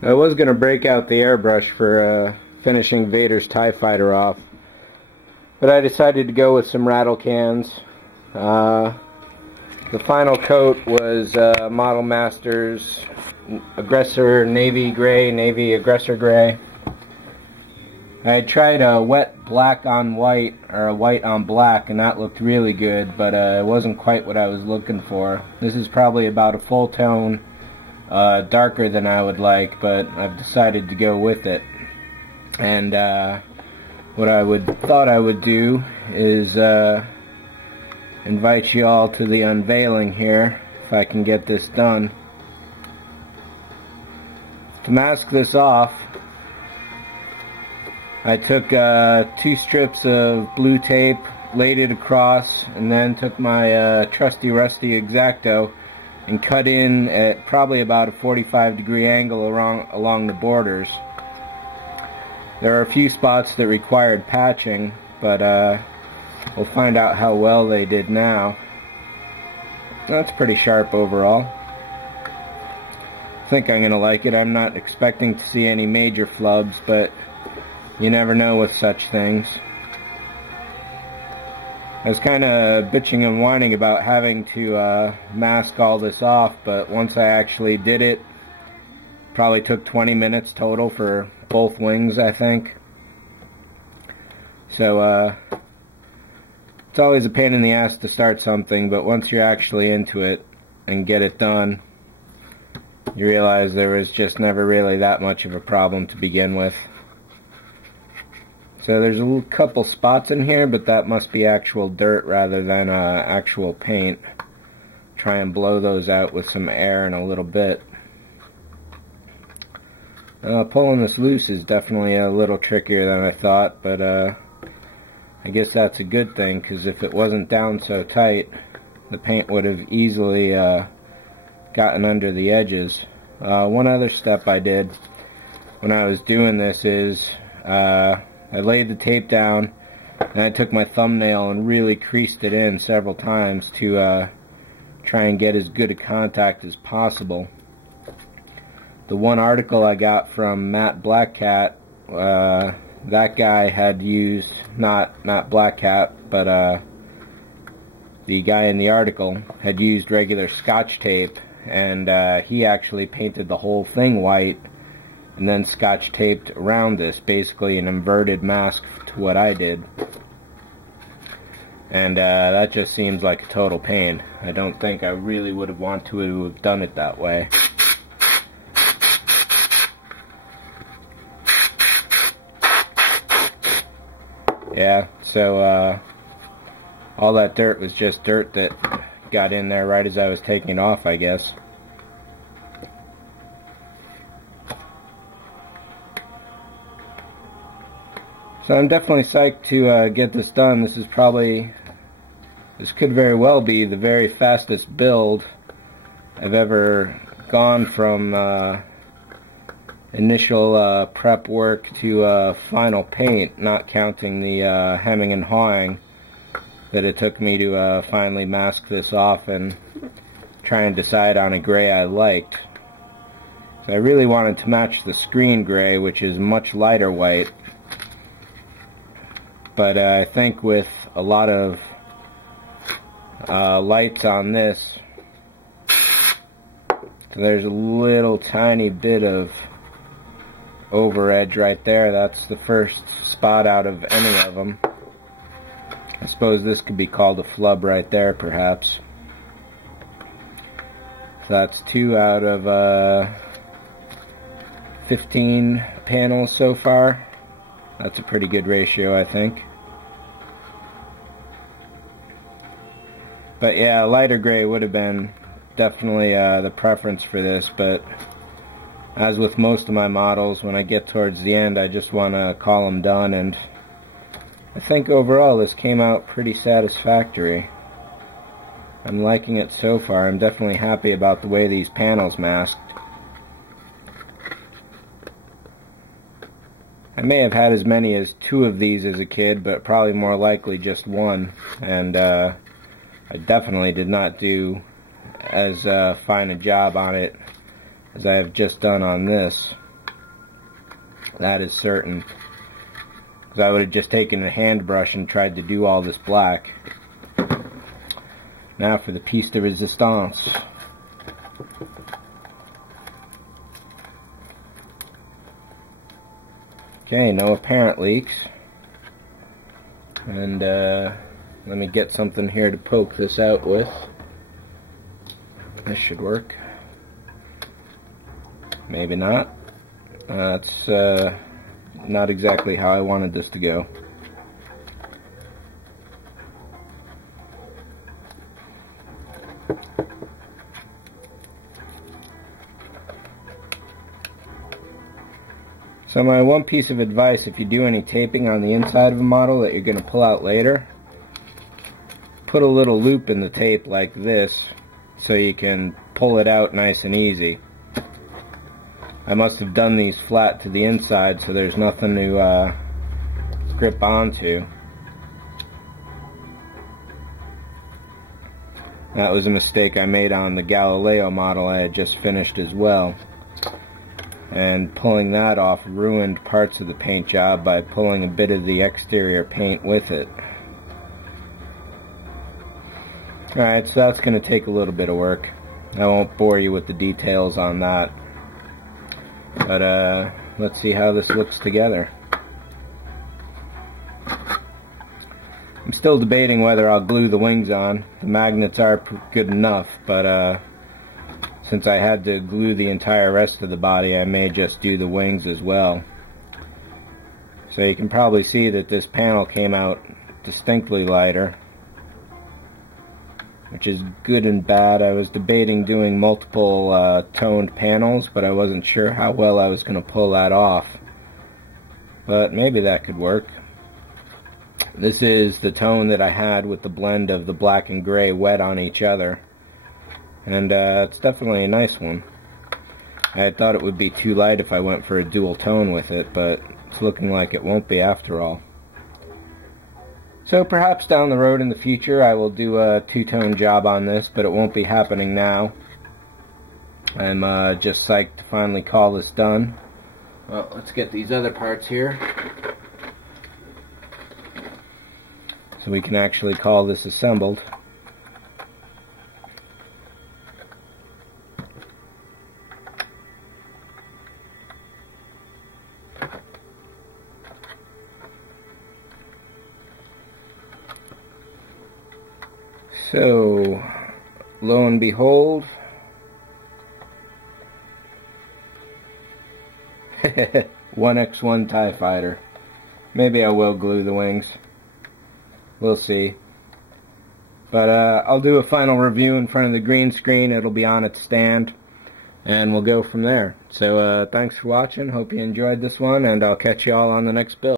I was going to break out the airbrush for finishing Vader's TIE Fighter off, but I decided to go with some rattle cans. The final coat was Model Masters Aggressor Navy Gray, Navy Aggressor Gray. I tried a wet black on white, or a white on black, and that looked really good, but it wasn't quite what I was looking for. This is probably about a full tone darker than I would like, but I've decided to go with it. And what I thought I would do is invite you all to the unveiling here, if I can get this done. To mask this off, I took 2 strips of blue tape, laid it across, and then took my trusty rusty X-Acto and cut in at probably about a 45-degree angle along the borders. There are a few spots that required patching, but we'll find out how well they did now. That's pretty sharp overall. I think I'm going to like it. I'm not expecting to see any major flubs, but you never know with such things. I was kind of bitching and whining about having to mask all this off, but once I actually did it, probably took 20 minutes total for both wings, I think. So it's always a pain in the ass to start something, but once you're actually into it and get it done, you realize there was just never really that much of a problem to begin with. So there's a couple spots in here, but that must be actual dirt rather than actual paint. Try and blow those out with some air in a little bit. Pulling this loose is definitely a little trickier than I thought, but I guess that's a good thing, because if it wasn't down so tight, the paint would have easily gotten under the edges. One other step I did when I was doing this is I laid the tape down, and I took my thumbnail and really creased it in several times to try and get as good a contact as possible. The one article I got from Matt Blackcat, that guy had used, not Blackcat, but the guy in the article had used regular Scotch tape, and he actually painted the whole thing white and then Scotch taped around this, basically an inverted mask to what I did. And that just seems like a total pain. I don't think I really would have wanted to have done it that way. Yeah, so all that dirt was just dirt that got in there right as I was taking it off, I guess. So I'm definitely psyched to get this done. This could very well be the very fastest build I've ever gone from initial prep work to final paint, not counting the hemming and hawing that it took me to finally mask this off and try and decide on a gray I liked. So I really wanted to match the screen gray, which is much lighter white. But I think with a lot of lights on this, so there's a little tiny bit of over edge right there. That's the first spot out of any of them. I suppose this could be called a flub right there, perhaps. So that's 2 out of 15 panels so far. That's a pretty good ratio, I think. But yeah, lighter gray would have been definitely the preference for this, but as with most of my models, when I get towards the end, I just want to call them done, and I think overall this came out pretty satisfactory. I'm liking it so far. I'm definitely happy about the way these panels masked. I may have had as many as 2 of these as a kid, but probably more likely just 1, and I definitely did not do as fine a job on it as I have just done on this. That is certain. Because I would have just taken a hand brush and tried to do all this black. Now for the piece de resistance. Okay, no apparent leaks. And let me get something here to poke this out with. This should work. Maybe not. That's not exactly how I wanted this to go. So my one piece of advice, if you do any taping on the inside of a model that you're going to pull out later, put a little loop in the tape like this so you can pull it out nice and easy. I must have done these flat to the inside so there's nothing to grip onto. That was a mistake I made on the Galileo model I had just finished as well. And pulling that off ruined parts of the paint job by pulling a bit of the exterior paint with it. Alright, so that's going to take a little bit of work. I won't bore you with the details on that. But let's see how this looks together. I'm still debating whether I'll glue the wings on. The magnets are good enough, but since I had to glue the entire rest of the body, I may just do the wings as well. So you can probably see that this panel came out distinctly lighter, which is good and bad. I was debating doing multiple toned panels, but I wasn't sure how well I was going to pull that off. But maybe that could work. This is the tone that I had with the blend of the black and gray wet on each other. And it's definitely a nice one. I thought it would be too light if I went for a dual tone with it, but it's looking like it won't be after all. So perhaps down the road in the future I will do a two-tone job on this, but it won't be happening now. I'm just psyched to finally call this done. Well, let's get these other parts here, so we can actually call this assembled. So, lo and behold, VaderX1 TIE Fighter. Maybe I will glue the wings. We'll see. But I'll do a final review in front of the green screen. It'll be on its stand, and we'll go from there. So thanks for watching. Hope you enjoyed this one, and I'll catch you all on the next build.